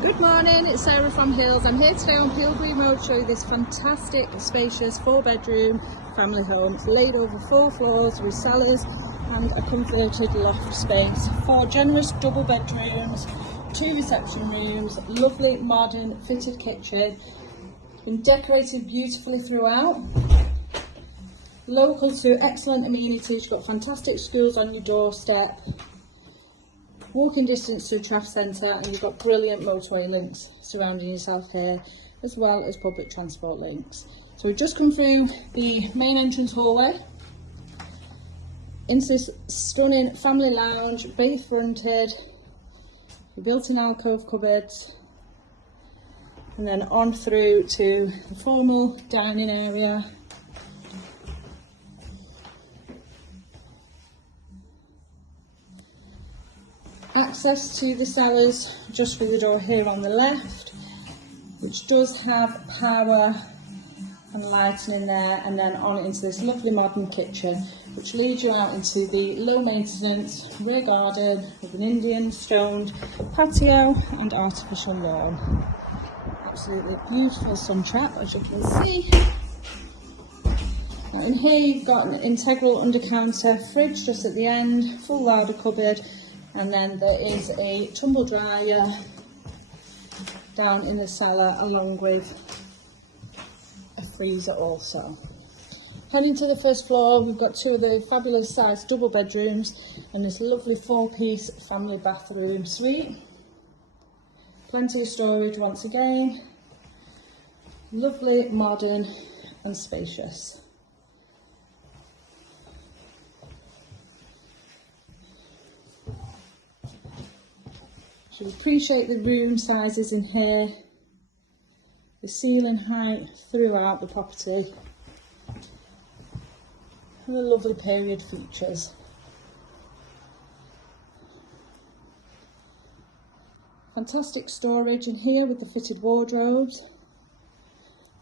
Good morning, it's Sarah from Hills. I'm here today on Pilgrim Road to show you this fantastic, spacious 4-bedroom family home. It's laid over 4 floors with cellars and a converted loft space. 4 generous double bedrooms, 2 reception rooms, lovely modern fitted kitchen. It's been decorated beautifully throughout. Local to excellent amenities, you've got fantastic schools on your doorstep. Walking distance to the traffic centre, and you've got brilliant motorway links surrounding yourself here, as well as public transport links. So we've just come through the main entrance hallway into this stunning family lounge, bay fronted, built-in alcove cupboards, and then on through to the formal dining area. Access to the cellars just through the door here on the left, which does have power and lighting in there, and then on into this lovely modern kitchen, which leads you out into the low maintenance rear garden with an Indian stoned patio and artificial lawn. Absolutely beautiful sun trap, as you can see. Now in here you've got an integral under counter fridge just at the end, full larder cupboard. And then there is a tumble dryer down in the cellar, along with a freezer also. Heading to the first floor, we've got 2 of the fabulous sized double bedrooms and this lovely 4-piece family bathroom suite. Plenty of storage once again. Lovely, modern and spacious. So we appreciate the room sizes in here, the ceiling height throughout the property, and the lovely period features. Fantastic storage in here with the fitted wardrobes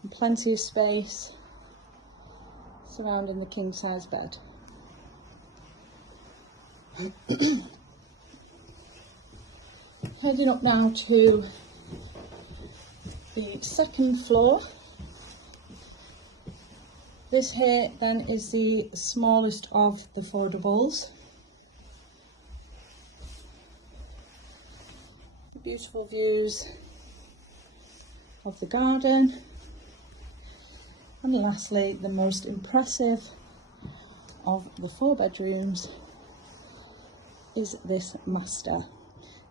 and plenty of space surrounding the king size bed. Heading up now to the second floor. This here then is the smallest of the 4 doubles. Beautiful views of the garden. And lastly, the most impressive of the 4 bedrooms is this master.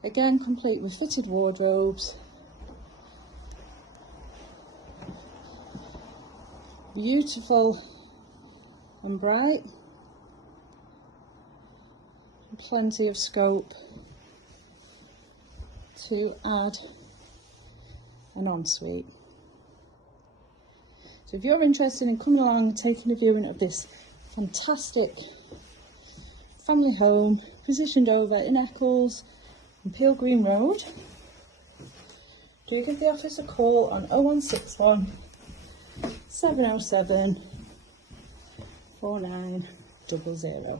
Again, complete with fitted wardrobes, beautiful and bright, and plenty of scope to add an ensuite. So if you're interested in coming along and taking a viewing of this fantastic family home positioned over in Eccles, Pilgrim Road, do give the office a call on 0161 707 4900.